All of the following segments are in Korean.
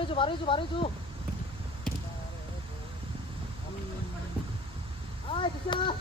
말해줘 말해줘 말해줘. 아 진짜. 하나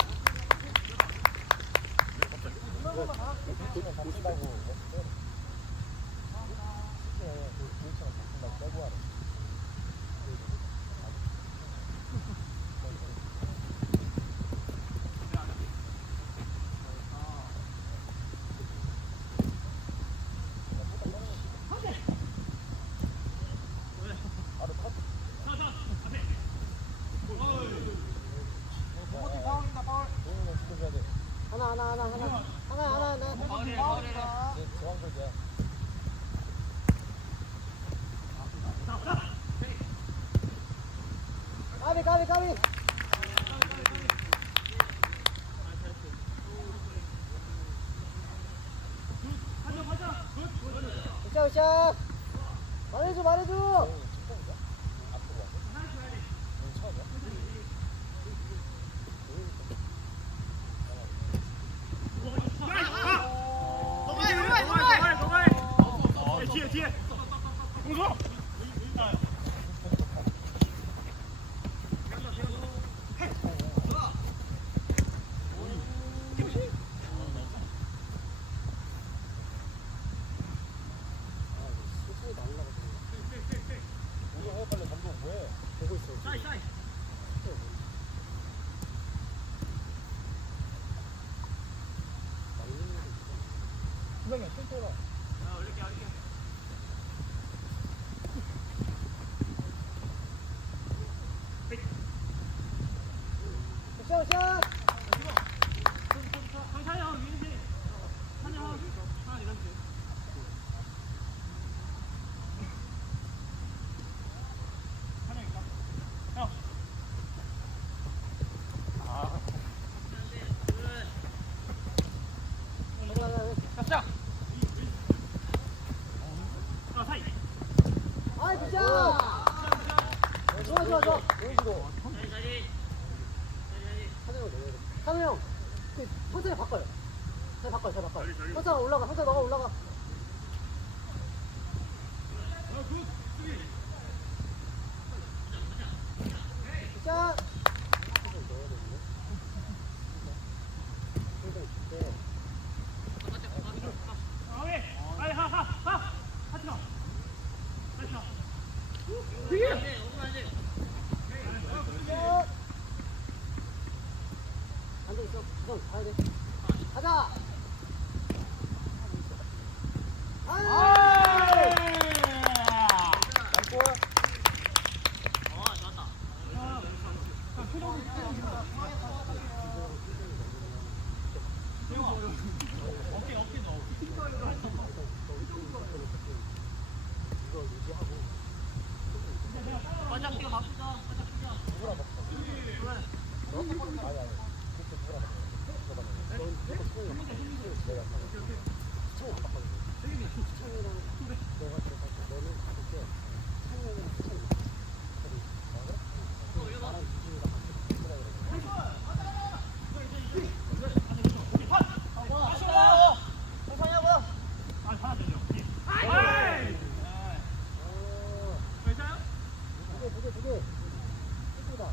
하나 하나 하나. 하나 하나 하나. 까비 까비 까비 了，进去。小心！ 좋아 좋아 한우 형. 그, 천천히 바꿔요. 잘 바꿔요 잘 바꿔요. 천천히 올라가 천천히 너가 올라가. 굿샷 아왜 아이 하하하 하지 마 하지 마 앉아 있어. 형 가야 돼. 가자. 아! 아 하나 되죠 아이 괜찮아요? 두 개, 두 개. 예쁘다.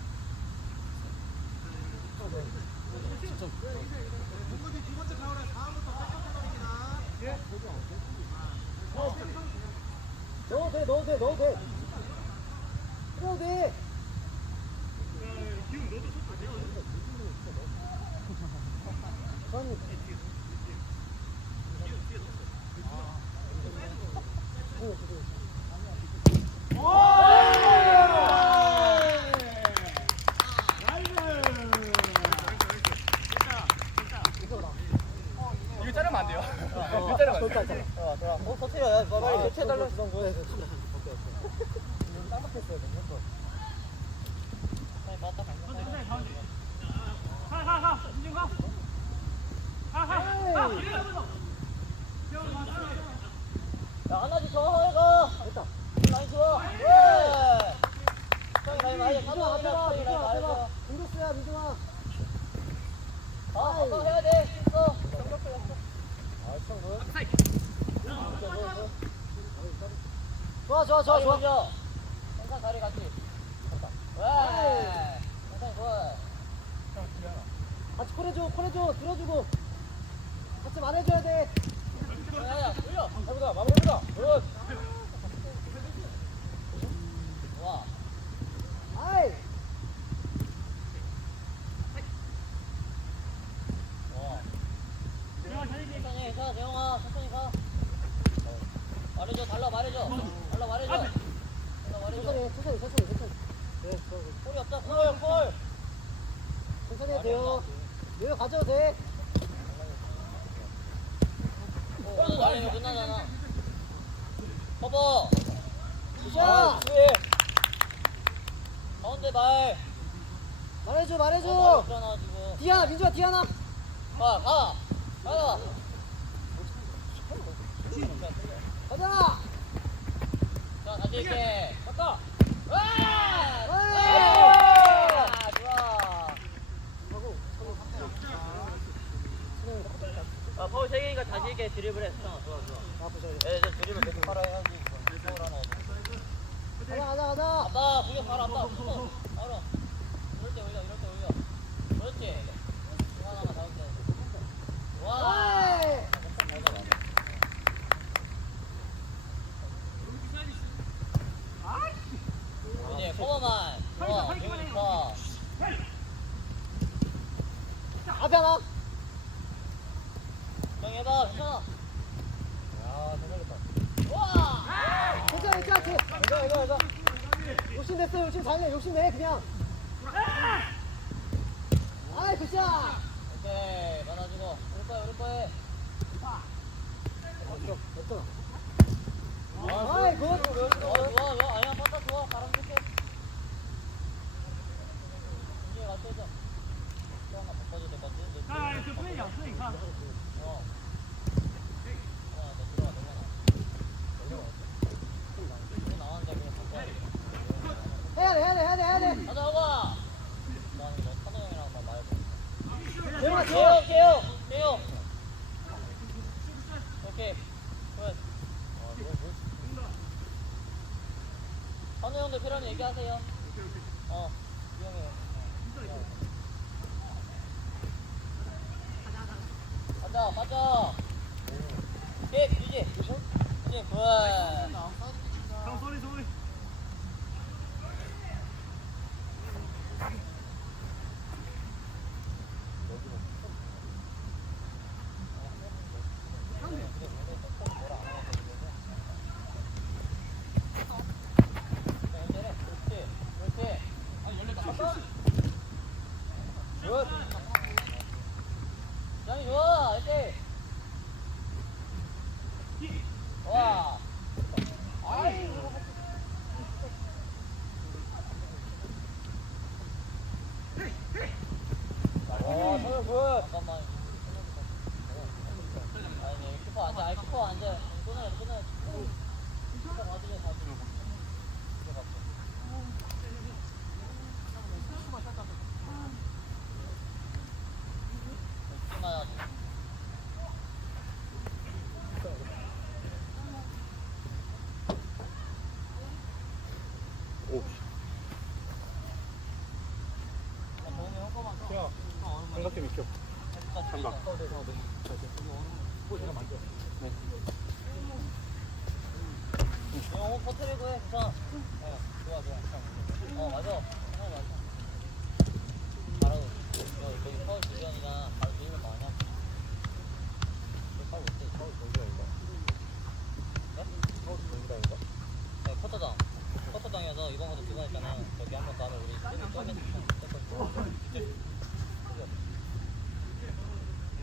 넣어도 돼, 넣어도 돼, 넣어도 돼. 넣어도 돼. 전 이거 자르면 때리면 안 돼요. 어, 일 때리면 안 절대 안 돼요. 잘라. 어, 좋아. 어, 터트려. 야, 너 빨리 교체해달라. 주던 거에 오케이 오케이. 깜빡했어요. 깜빡. 빨리 맞다, 가운데 가운데 가가가 민준 가 가가 에이. 야, 하나씩 더 해가. 됐다. 라인 좋아. 예. 형이 라인 많이 해. 민준아 앞에 봐. 형이 라인 민준아 앞에 많이 봐. 해. 공격수야 민준아. 아, 아까 해야 돼. 좋아 좋아 좋아 좋아. 좋아. 항상 다리 같이. 와. 항상 좋아. 같이 콜해줘 콜해줘 들어주고. 같이 말해줘야 돼. 야, 야, 올려. 해보자, 마무리해보자. 굿. 좋아. 아이. 좋아. 천천히 해. 자, 재영아. 천천히 가. 말해줘. 달라 말해줘. 달라 말해줘. 달라 말해줘. 천천히 해, 천천히 천천히 천천히. 네, 저, 콜이 없다. 콜, 콜. 천천히 해도 돼요. 여유 가져도 돼. 날리면 끝나잖아. 커버. 굿샷. 뒤에. 가운데 말. 말해줘 어, 말해줘. 없잖아 지금. 디아나 민준아 디아나. 가, 가. 가. 가자. 자, 다시 이렇게. 갔다. 와! 와! 와! 좋아. 하고 아, 파울 3개니까 다시 이렇게 드리블해. 수정아, 좋아, 좋아. 나쁘지 않아. 예, 이제 드리블 계속 팔아 해야지. 파울 하나 얻어. 가자 가자 가자. 아빠, 공격 바로 아빠. 수정. 바로. 이럴 때 올려, 이럴 때 올려. 그렇지. 공 하나만 더 할게. 와! 에이. 잘 잡아. 이제 좋아. 야, 잘하겠다. 와! 괜찮아 괜찮아. 괜찮아 괜찮아. 욕심 냈어 욕심 잘내 욕심 내 그냥. 아이 굿샷. 오케이, 많아지고. 오를 거야, 오를 거야. 됐어 됐어. 아이 굿. 좋아, 좋아, 좋아. 아니야, 빠따 좋아. 바람 줄게. 이제 같이 해줘. 또 하나 바꿔도 될 것 같지? 너 아 뒤에 그 플레이야 플레이 가 어. 들어가, 너 들어가, 들어가. 이제 나왔는데 그냥 바꿔. 해야 돼 해야 돼 해야 돼 해야 돼. 가자, 호가. 나는 너 찬호 형이랑 한번 재영. 개요, 개요, 개요. 오케이. 굿. 찬호 형들 필요하면 얘기하세요. 어, 이형이 가자, 맞아. 오케이, 이제. 이제, 굿. 형 소리 소리 양이 좋아, 알지? 와. 아이. 와, 서영 굿. 잠깐만. 아니, 키퍼 앉아. 아니, 키퍼 앉아. 끊어야 돼, 끊어야 돼. 키퍼 가지고 다 들어. 오. 야, 삼각대 미켜. 삼각. 형, 옷 터트리고 해, 괜찮아. 어, 좋아, 좋아. 어, 맞아. 어, 맞아. 바로, 너, 거기 파울 주변이랑 바로 밀면 많아. 파울 못해, 파울 여기가 이거. 네? 이거. 네, 이번 것도 했잖아. 한번 우리 떠겠어.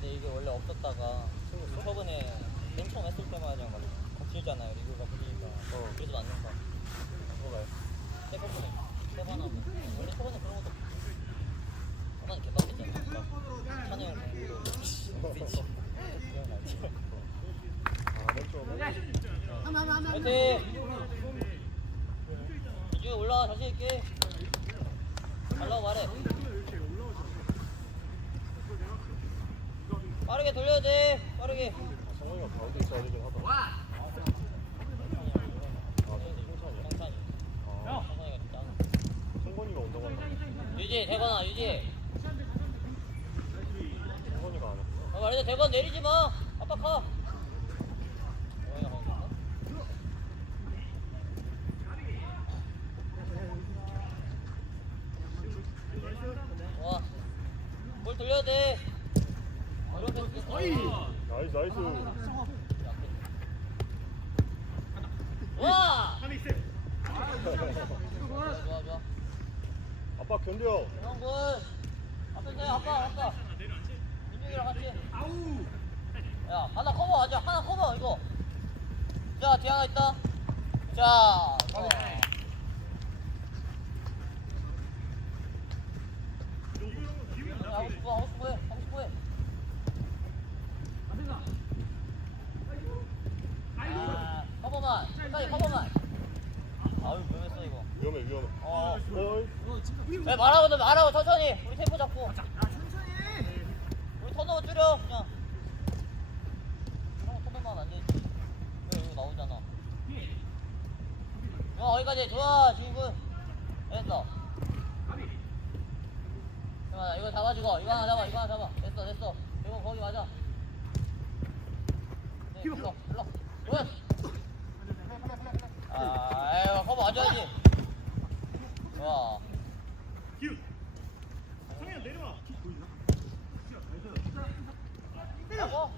근데 이게 원래 없었다가 처음 저번에 맨 처음 했을 때만 그냥 막 거칠잖아요. 리그가 부리니까. 어. 그래도 맞는 거. 뭐가요? 세번째 세번 하면 원래 초반에 그런 것도 초반에 개빡했잖아. 찬우 형거 알지? 아, 하면 화이팅! 이주 올라와 자신 있게. 달라고 말해. 빠르게 돌려야 돼. 빠르게. 유지 대건아 유지. 승건이가 안. 어, 대건 내리지 마. 아빠 거기 있나? 와. 볼 돌려야 돼. 나이스, 나이스. 와. 좋아 좋아. 아빠 견뎌. 형군. 앞에 서 아빠 아빠. 민중이랑 같이. 야 하나 커버 하자. 하나 커버 이거. 자 뒤에 하나 있다. 자. 어. 하고 싶어 하고 싶어 해. 아, 커버만. 끝까지 커버만. 아유 위험했어 이거. 위험해, 위험해. 어. 왜 말하고 말하고 천천히. 우리 템포 잡고. 우리 턴오버 줄여 그냥. 이런 거 턴오버만 안 되지. 왜 이거 나오잖아. 야 어디까지. 좋아 주인군 됐어. 잠깐만 이거 잡아주고. 이거 하나 잡아 이거 하나 잡아 됐어 됐어 이거 거기 맞아 네 불러 불러 굿 아, 에이, 커버 와줘야지. 좋아. 하고.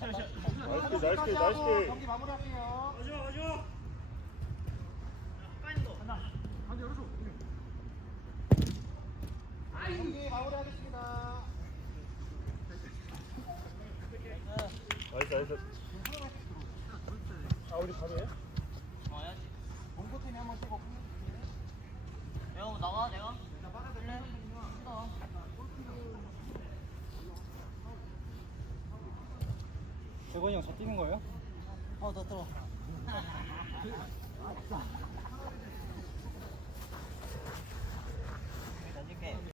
나이스 킬, 나이스 킬, 나이스 킬. 경기 마무리할게요. 경기 마무리하겠습니다. 나이스, 나이스. 아, 우리 바로 해? 본코팀이 한번 뛰고 내가 뭐 나가, 내가? 그래. 재건이 형 저 뛰는 거예요? 어, 더 들어.